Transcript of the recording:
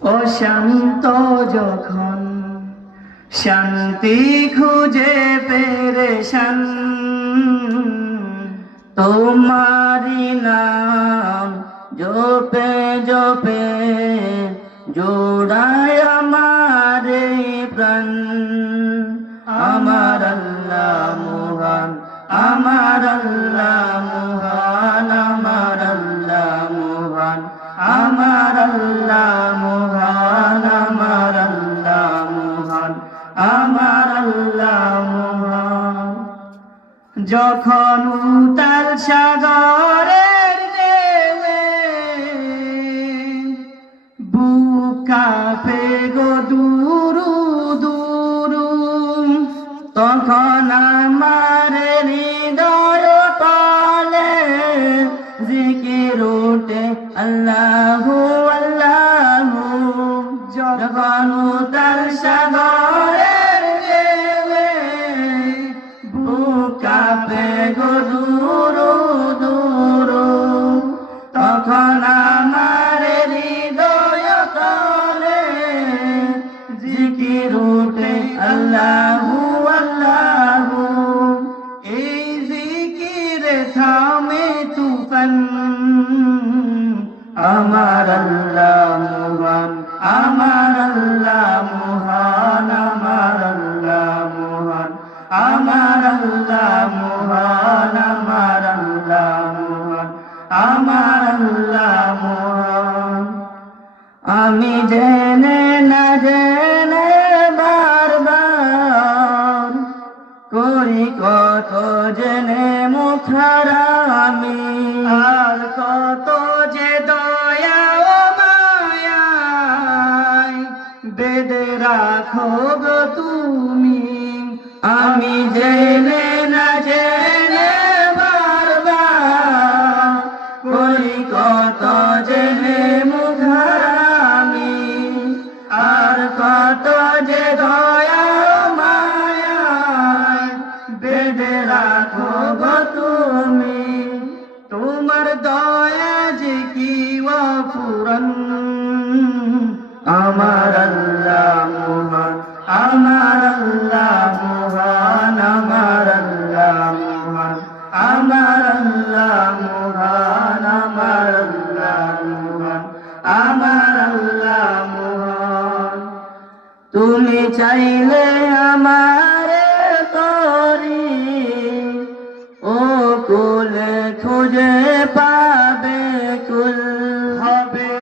অশান্ত যখন শান্তি খুঁজে পেরেশান, তোমারি নাম জপে জপে জোড়ায় আমার এই প্রাণ। আমার আল্লাহ মহান, আমার আল্লাহ মহান, আমার আল্লাহ মহান, আমার আল্লাহ মহান, আমার আল্লাহ মহান, আমার আল্লাহ মহান। যখন উতাল সাগরের ঢেউয়ে বুক কাঁপে গো দুরু দুরু, তখন আমার হৃদয় পালে জিকির ওঠে আল্লাহু আল্লাহু। যখন উতাল সাগরের ঢেউয়ে বুক কাঁপে গো দুরু দুরু, তখন আমার হৃদয় তলে জিকির ওঠে আল্লাহু আল্লাহু। এই জিকিরে থামে তুফান, আমার আল্লাহ মহান, আমার আল্লাহ মহান, আমার আল্লাহ মহান, আমার আল্লাহ মহান, আমার আল্লাহ মহান, আমার আল্লাহ মহান। আমি জেনে না জেনে বারবার করি কত জেনে মুখারামি, আর কত যে দয়া ও মায়ায় বেঁধে রাখো গো তুমি। আমি জেনে না জেনে বারবার করি কত জেনে মুখারামি, আর কত যে দয়া মায়ায় বেঁধে রাখো গো তুমি। তোমার দয়া যে কি অফুরান, আমার আল্লাহ মহান, আমার আল্লাহ মহান, আমার আল্লাহ মহান, আমার আল্লাহ মহান, আমার আল্লাহ মহান, আমার আল্লাহ মহান। তুমি চাইলে আমার